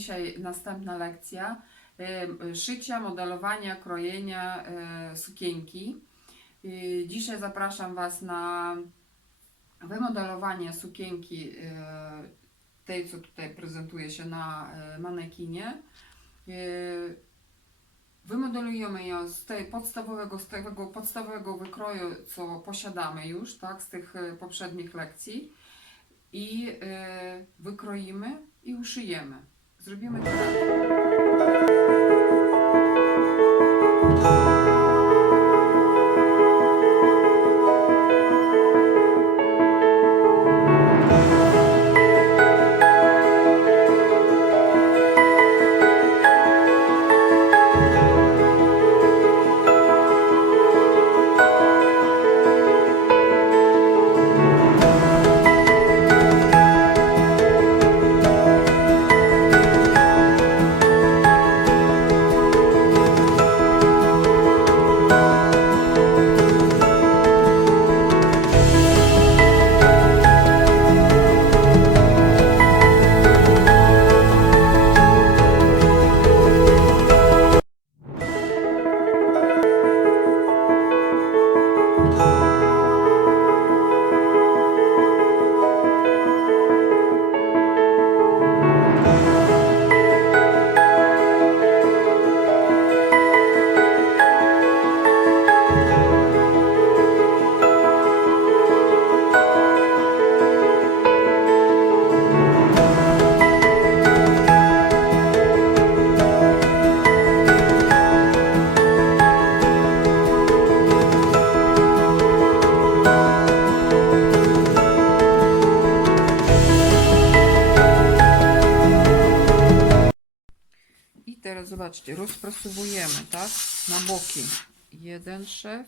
dzisiaj następna lekcja szycia, modelowania, krojenia y, sukienki. Y, Dzisiaj zapraszam Was na wymodelowanie sukienki y, tej, co tutaj prezentuje się na y, manekinie. Y, Wymodelujemy ją z tej podstawowego, z tego podstawowego wykroju, co posiadamy już, tak, z tych poprzednich lekcji i wykroimy i uszyjemy. Зробімо. Zobaczcie, rozprasowujemy, tak? Na boki. Jeden szef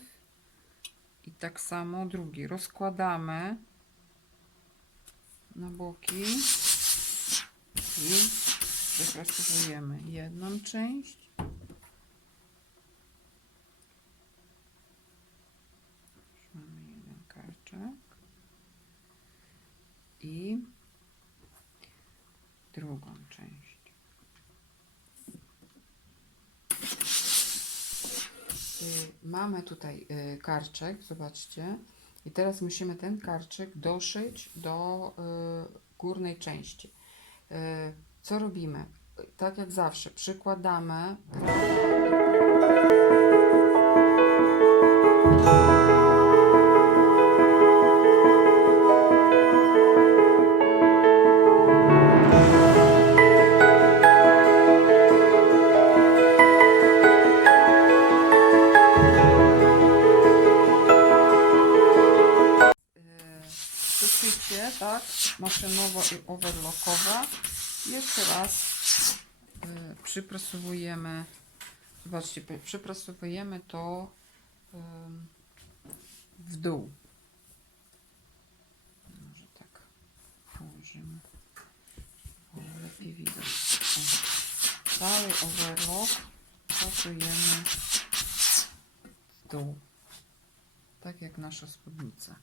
i tak samo drugi. Rozkładamy na boki i wyprasowujemy jedną część. Już Mamy jeden karczek i drugą część. Y, Mamy tutaj y, karczek, zobaczcie. I teraz musimy ten karczek doszyć do y, górnej części. Y, Co robimy? Tak jak zawsze, przykładamy przeszycie, tak, maszynowo i overlockowe. Jeszcze raz y, przyprasowujemy, zobaczcie, przyprasowujemy to ym, w dół. Może tak położymy, lepiej widać. O. Cały overlock pracujemy w dół, tak jak nasza spódnica.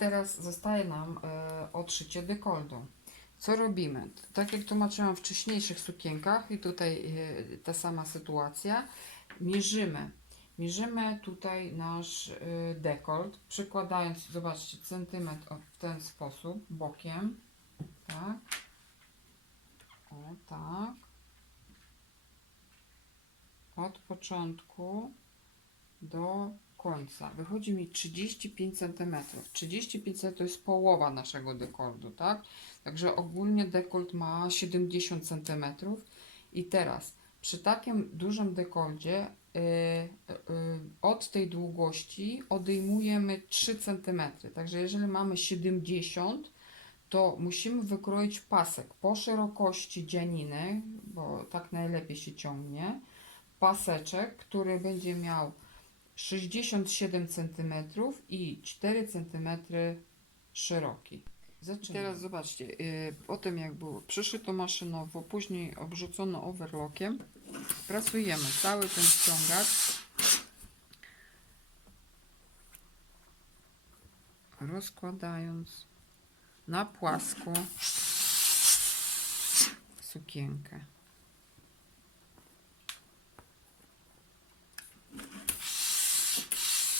Teraz zostaje nam e, odszycie dekoldu. Co robimy? Tak jak tłumaczyłam w wcześniejszych sukienkach i tutaj e, ta sama sytuacja. Mierzymy. Mierzymy tutaj nasz e, dekolt, przykładając, zobaczcie, centymetr w ten sposób, bokiem. Tak. O, tak. Od początku do końca. Wychodzi mi 35 cm. 35 cm to jest połowa naszego dekoltu, tak? Także ogólnie dekolt ma 70 cm. I teraz przy takim dużym dekolcie yy, yy, od tej długości odejmujemy 3 cm. Także jeżeli mamy 70 to musimy wykroić pasek po szerokości dzianiny, bo tak najlepiej się ciągnie. Paseczek, który będzie miał 67 cm i 4 cm szeroki. Zaczynamy. Teraz zobaczcie, yy, po tym jak było przyszyto maszynowo, później obrzucono overlockiem, prasujemy cały ten ściągacz. Rozkładając na płasko sukienkę.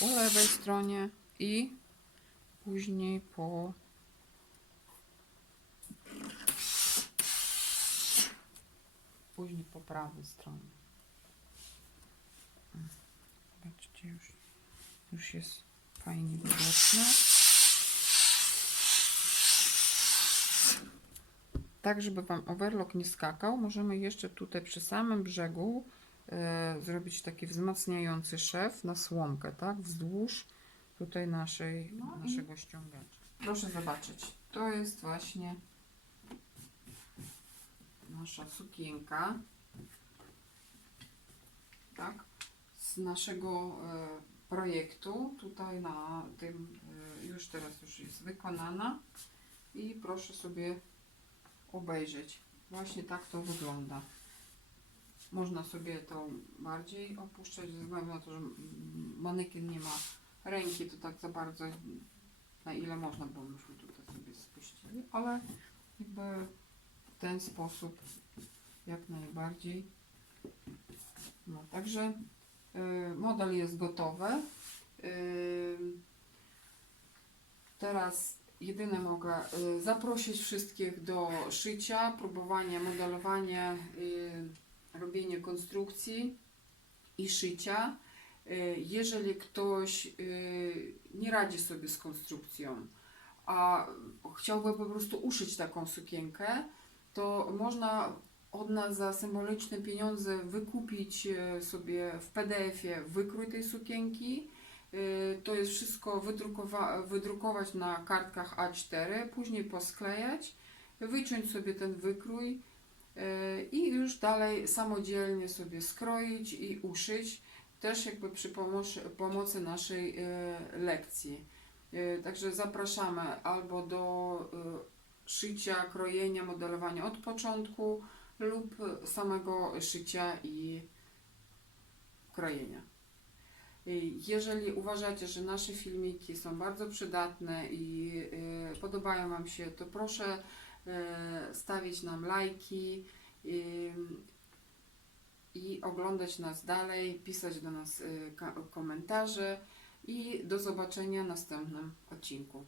Po lewej stronie i później po później po prawej stronie. Zobaczcie, już, już jest fajnie widoczne. Tak, żeby Wam overlock nie skakał, możemy jeszcze tutaj przy samym brzegu zrobić taki wzmacniający szef na słomkę, tak? Wzdłuż tutaj naszej, No naszego ściągacza. Proszę zobaczyć, to jest właśnie nasza sukienka. Tak? Z naszego e, projektu. Tutaj na tym e, już teraz już jest wykonana. I proszę sobie obejrzeć. Właśnie tak to wygląda. Można sobie to bardziej opuszczać, ze względu na to, że manekin nie ma ręki, to tak za bardzo na ile można, bo myśmy tutaj sobie spuścili, ale jakby w ten sposób jak najbardziej. No, także y, model jest gotowy. Y, teraz jedyne mogę y, zaprosić wszystkich do szycia, próbowania, modelowania, y, robienia konstrukcji i szycia. Y, Jeżeli ktoś y, nie radzi sobie z konstrukcją, a chciałby po prostu uszyć taką sukienkę, to można od nas za symboliczne pieniądze wykupić e, sobie w PDF-ie wykrój tej sukienki. E, To jest wszystko wydrukowa- wydrukować na kartkach A4, później posklejać, wyciąć sobie ten wykrój e, i już dalej samodzielnie sobie skroić i uszyć, też jakby przy pomocy, naszej e, lekcji. E, Także zapraszamy albo do e, szycia, krojenia, modelowania od początku lub samego szycia i krojenia. Jeżeli uważacie, że nasze filmiki są bardzo przydatne i podobają Wam się, to proszę stawić nam lajki i oglądać nas dalej, pisać do nas ka- komentarze i do zobaczenia w następnym odcinku.